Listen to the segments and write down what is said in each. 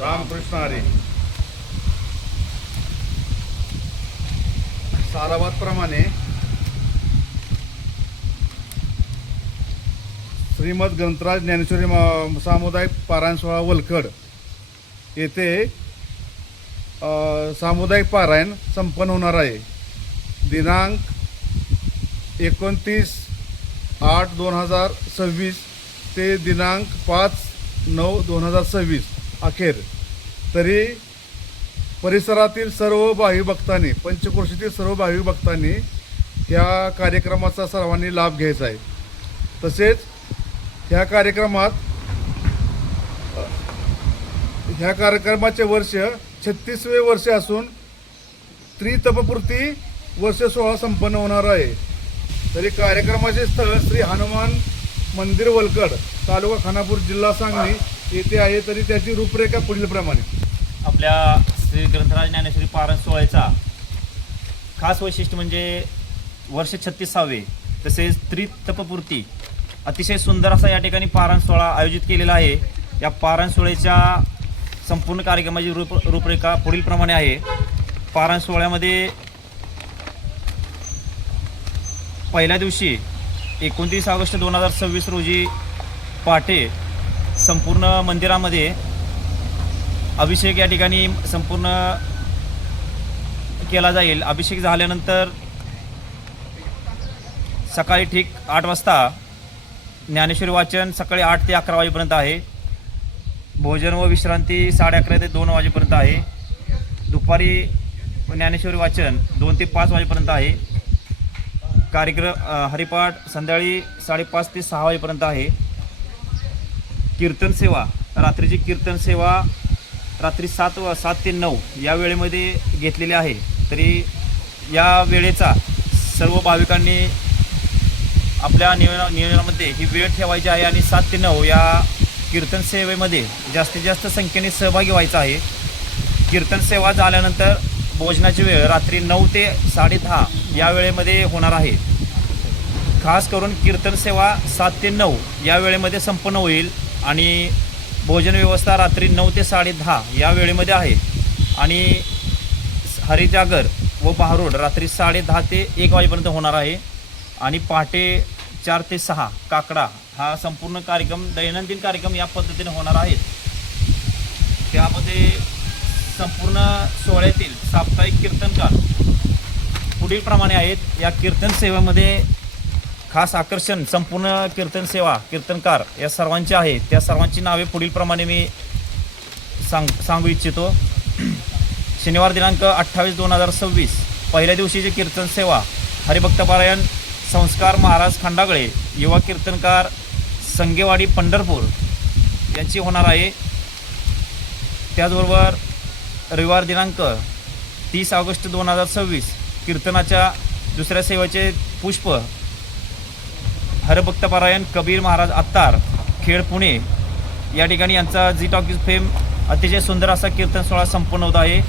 रामकृष्ण हरी. सारावादप्रमाणे श्रीमद ग्रंथराज ज्ञानेश्वरी सामुदायिक पारायण सोहळा वलखड येथे सामुदायिक पारायण संपन्न होणार आहे. दिनांक 29/8/2026 ते दिनांक 5/9/2026 अखेर. तरी परिसरातील सर्व भाविक भक्तांनी, पंचक्रोशीतील सर्व भाविक भक्तांनी या कार्यक्रमाचा सर्वांनी लाभ घ्यायचा आहे. तसेच ह्या कार्यक्रमाचे वर्ष 36वे वर्ष असून त्रितपपूर्ती वर्ष सोहळा संपन्न होणार आहे. तरी कार्यक्रमाचे स्थळ श्री हनुमान मंदिर वलखड, तालुका खानापूर, जिल्हा सांगली येथे आहे. तरी त्याची रूपरेखा पुढीलप्रमाणे. आपल्या श्री ग्रंथराज ज्ञानेश्वरी पारायण सोहळ्याचा खास वैशिष्ट्य म्हणजे वर्ष 36वे तसेच त्रितपपूर्ती अतिशय सुंदर असा या ठिकाणी पारायण सोहळा आयोजित केलेला आहे. या पारायण सोहळ्याच्या संपूर्ण कार्यक्रमाची रूपरेखा पुढीलप्रमाणे आहे. पारायण सोहळ्यामध्ये पहिल्या दिवशी 29 ऑगस्ट 2026 रोजी पहाटे संपूर्ण मंदिरामध्ये अभिषेक या ठिकाणी संपूर्ण केला जाईल. अभिषेक झाल्यानंतर सकाळी ठीक 8 वाजता ज्ञानेश्वरी वाचन सकाळी 8 ते 11 वाजेपर्यंत आहे. भोजन व विश्रांती 11:30 ते 2 वाजेपर्यंत आहे. दुपारी ज्ञानेश्वरी वाचन 2 ते 5 वाजेपर्यंत आहे. कार्यक्रम हरिपाठ संध्याकाळी 5:30 ते 6 वाजेपर्यंत आहे. कीर्तन सेवा, रात्रीची कीर्तन सेवा रात्री 7 ते 9 या वेळेमध्ये घेतलेली आहे. तरी या वेळेचा सर्व भाविकांनी आपल्या नियोजनामध्ये ही वेळ ठेवायची आहे आणि 7 ते 9 या कीर्तन सेवेमध्ये जास्तीत जास्त संख्येने सहभागी व्हायचा आहे. कीर्तन सेवा झाल्यानंतर भोजनाची वेळ रात्री 9 ते 10:30 या वेळेमध्ये होणार आहे. खास करून कीर्तन सेवा 7 ते 9 या वेळेमध्ये संपन्न होईल आणि भोजन व्यवस्था रात्री 9 ते 10:30 या वेळेमध्ये आहे. आणि हरिजागर व पहारोड रात्री 10:30 ते 1 वाजेपर्यंत होणार आहे. आणि पहाटे 4 ते 6 काकडा हा संपूर्ण कार्यक्रम, दैनंदिन कार्यक्रम या पद्धतीने होणार आहेत. त्यामध्ये संपूर्ण सोहळ्यातील साप्ताहिक कीर्तनकार पुढीलप्रमाणे आहेत. या कीर्तन सेवेमध्ये खास आकर्षण संपूर्ण कीर्तन सेवा कीर्तनकार या सर्वांचे आहे. त्या सर्वांची नावे पुढीलप्रमाणे मी सांगू इच्छितो. शनिवार दिनांक 28/2/2026 पहिल्या दिवशीची कीर्तन सेवा हरिभक्तपारायण संस्कार महाराज खंडागळे, युवा कीर्तनकार संगेवाडी पंढरपूर यांची होणार आहे. त्याचबरोबर रविवार दिनांक 30 ऑगस्ट 2026 कीर्तनाच्या दुसऱ्या सेवेचे पुष्प हरिभक्तपारायण कबीर महाराज अत्तार, खेड, पुणे या ठिकाणी यांचा झी टॉकीज फेम अतिशय सुंदर असा कीर्तन सोहळा संपन्न होत आहे.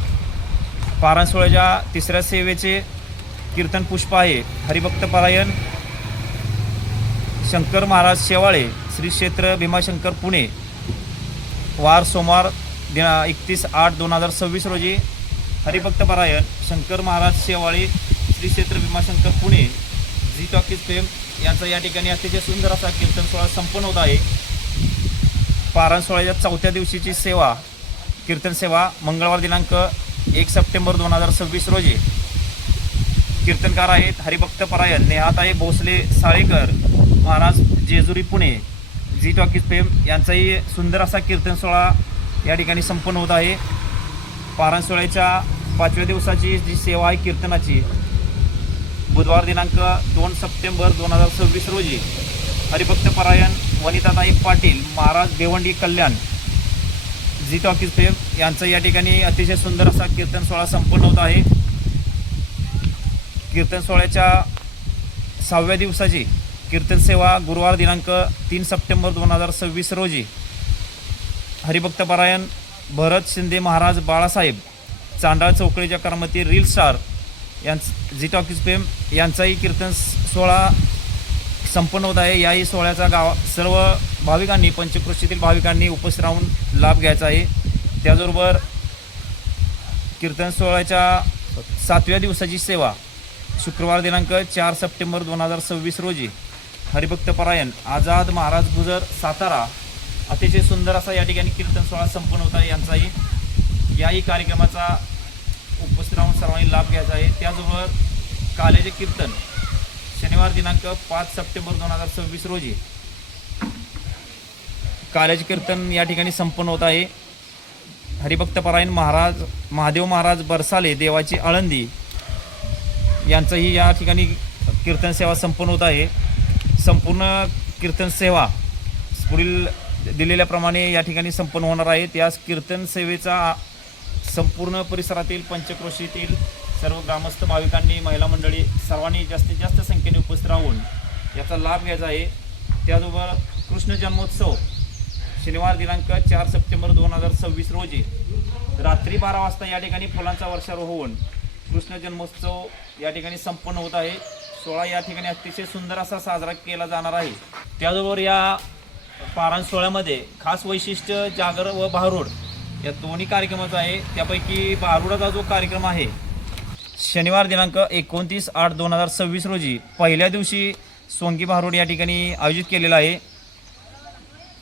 पारायण सोहळ्याच्या तिसऱ्या सेवेचे कीर्तन पुष्प आहे हरिभक्तपारायण शंकर महाराज शेवाळे, श्री क्षेत्र भीमाशंकर, पुणे. वार सोमवार 31/8/2026 रोजी हरिभक्तपारायण शंकर महाराज शेवाळे, श्री क्षेत्र Bhimashankar, Pune. Zee talkies fame यांचा या ठिकाणी अतिशय सुंदर असा कीर्तन सोहळा संपन्न होत आहे. पारायण सोहळ्याच्या 4थ्या दिवशीची सेवा कीर्तन सेवा मंगळवार दिनांक 1 सप्टेंबर 2026 रोजी कीर्तनकार आहेत हरिभक्तपारायण Nehatai Bhosale Salekar Maharaj, Jejuri, Pune. Zee talkies fame यांचाही सुंदर असा कीर्तन सोहळा या ठिकाणी संपन्न होत आहे. पारायण सोहळ्याच्या 5व्या दिवसाची जी सेवा आहे कीर्तनाची बुधवार दिनांक 2 सप्टेंबर 2026 रोजी हरिभक्तपारायण वनिताताई पाटील महाराज, भिवंडी, कल्याण. झी टॉकीज फेम यांचा या ठिकाणी अतिशय सुंदर असा कीर्तन सोहळा संपन्न होत आहे. कीर्तन सोहळ्याच्या 6व्या दिवसाची कीर्तन सेवा गुरुवार दिनांक 3 सप्टेंबर 2026 रोजी हरिभक्तपारायण भरत शिंदे महाराज, बाळासाहेब, चांडाळ चौकळीच्या कर्मती, reel star Zee talkies fame यांचाही कीर्तन सोहळा संपन्न होत आहे. याही सोहळ्याचा सर्व भाविकांनी, पंचक्रोशीतील भाविकांनी उपस्थित राहून लाभ घ्यायचा आहे. त्याचबरोबर कीर्तन सोहळ्याच्या 7व्या दिवसाची सेवा शुक्रवार दिनांक 4 सप्टेंबर 2026 रोजी हरिभक्तपरायण आझाद महाराज गुजर सातारा अतिशय सुंदर असा या ठिकाणी कीर्तन सोहळा संपन्न होता आहे. याही कार्यक्रमाचा उपस्थित राहून सर्वांनी लाभ घ्यायचा आहे. त्याचबरोबर काल्याचे कीर्तन शनिवार दिनांक 5 सप्टेंबर 2026 रोजी काल्याचे कीर्तन या ठिकाणी संपन्न होत आहे. हरिभक्तपरायण महादेव महाराज बरसाले देवाची आळंदी यांचंही या ठिकाणी कीर्तन सेवा संपन्न होत आहे. संपूर्ण कीर्तन सेवा पुढील दिलेल्याप्रमाणे या ठिकाणी संपन्न होणार आहे. त्यास कीर्तन सेवेचा संपूर्ण परिसरातील पंचक्रोशीतील सर्व ग्रामस्थ भाविकांनी महिला मंडळी सर्वांनी जास्तीत जास्त संख्येने उपस्थित राहून याचा लाभ घ्यायचा आहे. त्याचबरोबर कृष्ण जन्मोत्सव शनिवार दिनांक 4 सप्टेंबर 2026 रोजी रात्री 12 वाजता या ठिकाणी फुलांचा वर्षारोह होऊन कृष्ण जन्मोत्सव या ठिकाणी संपन्न होत आहे. सोहळा या ठिकाणी अतिशय सुंदर असा साजरा केला जाणार आहे. त्याचबरोबर या पारायण सोहळ्यामध्ये खास वैशिष्ट्य जागर व भारूड या दोन्ही कार्यक्रमाचा आहे. त्यापैकी भारुडाचा जो कार्यक्रम आहे शनिवार दिनांक 29/8/2026 रोजी पहिल्या दिवशी सोंगी भारूड या ठिकाणी आयोजित केलेला आहे.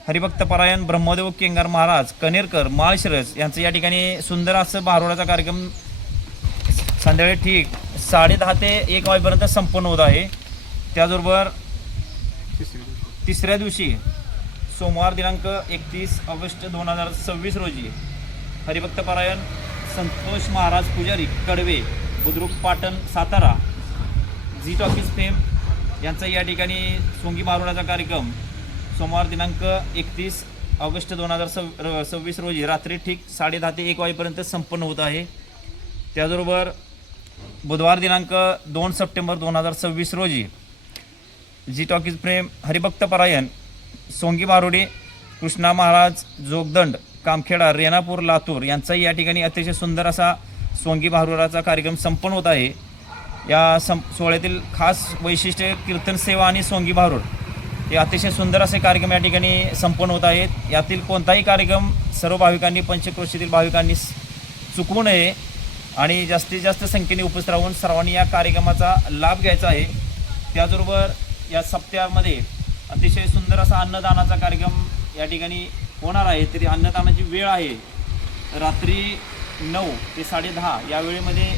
हरिभक्तपरायण ब्रह्मदेव केंगार महाराज कनेरकर माळशिरस यांचं या ठिकाणी सुंदर असं भारुडाचा कार्यक्रम संध्याकाळी ठीक 10:30 ते 1 वाजेपर्यंत संपन्न होत आहे. त्याचबरोबर तिसऱ्या दिवशी सोमवार दिनांक 31 ऑगस्ट 2026 रोजी हरिभक्तपरायण Santosh Maharaj Pujari Kadve Budruk Patan Satara Zee talkies fame यांचा या ठिकाणी सोंगी भारुडाचा कार्यक्रम सोमवार दिनांक 31 ऑगस्ट 2026 रोजी रात्री ठीक 10:30 ते 1 वाजेपर्यंत संपन्न होत आहे. त्याचबरोबर बुधवार दिनांक 2 सप्टेंबर 2026 रोजी झी टॉकीज प्रेम हरिभक्तपरायण सोंगी भारुडे कृष्णा महाराज जोगदंड कामखेडा रेणापूर लातूर यांचाही या ठिकाणी अतिशय सुंदर असा सोंगी भारुडाचा कार्यक्रम संपन्न होत आहे. या सोहळ्यातील खास वैशिष्ट्य कीर्तन सेवा आणि सोंगी भारुड हे अतिशय सुंदर असे कार्यक्रम या ठिकाणी संपन्न होत आहेत. यातील कोणताही कार्यक्रम सर्व भाविकांनी पंचक्रोशीतील भाविकांनी चुकवू नये आणि जास्तीत जास्त संख्येने उपस्थित राहून सर्वांनी या कार्यक्रमाचा लाभ घ्यायचा आहे. त्याचबरोबर या सप्त्यामध्ये अतिशय सुंदर असा अन्नदानाचा कार्यक्रम या ठिकाणी होणार आहे. तरी अन्नदानाची वेळ आहे रात्री 9 ते 10:30 या वेळेमध्ये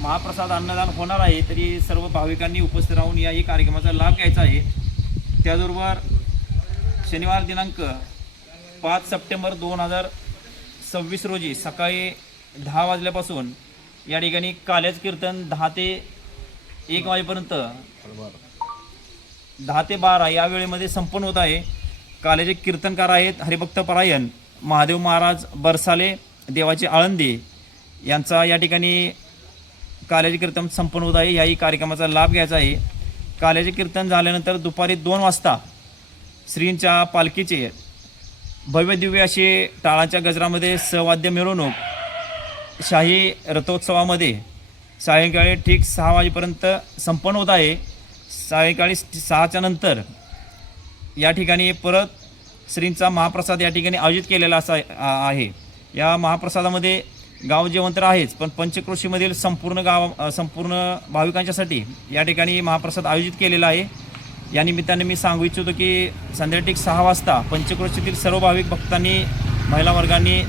महाप्रसाद अन्नदान होणार आहे. तरी सर्व भाविकांनी उपस्थित राहून याही कार्यक्रमाचा लाभ घ्यायचा आहे. त्याचबरोबर शनिवार दिनांक 5 सप्टेंबर 2026 रोजी सकाळी 10 वाजल्यापासून या ठिकाणी काल्याच कीर्तन 10 ते 1 वाजेपर्यंत 10 ते 12 या वेळेमध्ये संपन्न होत आहे. काल्याचे कीर्तनकार आहेत हरिभक्तपरायण महादेव महाराज बरसाले देवाची आळंदी यांचा या ठिकाणी काल्याचे कीर्तन संपन्न होत आहे. याही कार्यक्रमाचा लाभ घ्यायचा आहे. काल्याचे कीर्तन झाल्यानंतर दुपारी 2 वाजता श्रींच्या पालखीचे भव्य दिव्य असे टाळांच्या गजरामध्ये सहवाद्य मिरवणूक शाही रथोत्सवामध्ये सायंकाळी ठीक 6 वाजेपर्यंत संपन्न होत आहे. सायंकाळी 6च्या नंतर या ठिकाणी परत श्रींचा महाप्रसाद या ठिकाणी आयोजित केलेला असा आहे. या महाप्रसादामध्ये गाव जेवण तर आहेच, पण पंचक्रोशीमधील संपूर्ण भाविकांच्यासाठी या ठिकाणी महाप्रसाद आयोजित केलेला आहे. या निमित्ताने मी सांगू इच्छितो की संध्याकाळी ठीक 6 वाजता पंचक्रोशीतील सर्व भाविक भक्तांनी महिला वर्गांनी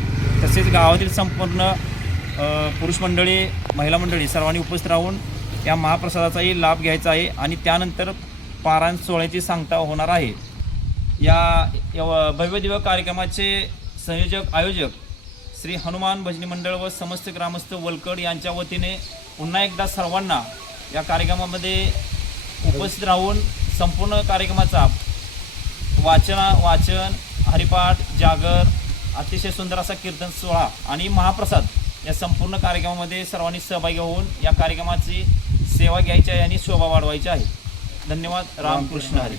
तसेच गावातील संपूर्ण पुरुष मंडळी महिला मंडळी सर्वांनी उपस्थित राहून या महाप्रसादाचाही लाभ घ्यायचा आहे. आणि त्यानंतर पारायण सोहळ्याची सांगता होणार आहे. या भव्य दिव्य कार्यक्रमाचे संयोजक आयोजक श्री हनुमान भजनी मंडळ व समस्त ग्रामस्थ वलकड यांच्या वतीने पुन्हा एकदा सर्वांना या कार्यक्रमामध्ये उपस्थित राहून संपूर्ण कार्यक्रमाचा वाचन हरिपाठ जागर अतिशय सुंदर असा कीर्तन सोहळा आणि महाप्रसाद या संपूर्ण कार्यक्रमामध्ये सर्वांनी सहभागी होऊन या कार्यक्रमाची सेवा घ्यायची आहे आणि शोभा वाढवायची आहे. धन्यवाद. रामकृष्ण हरी.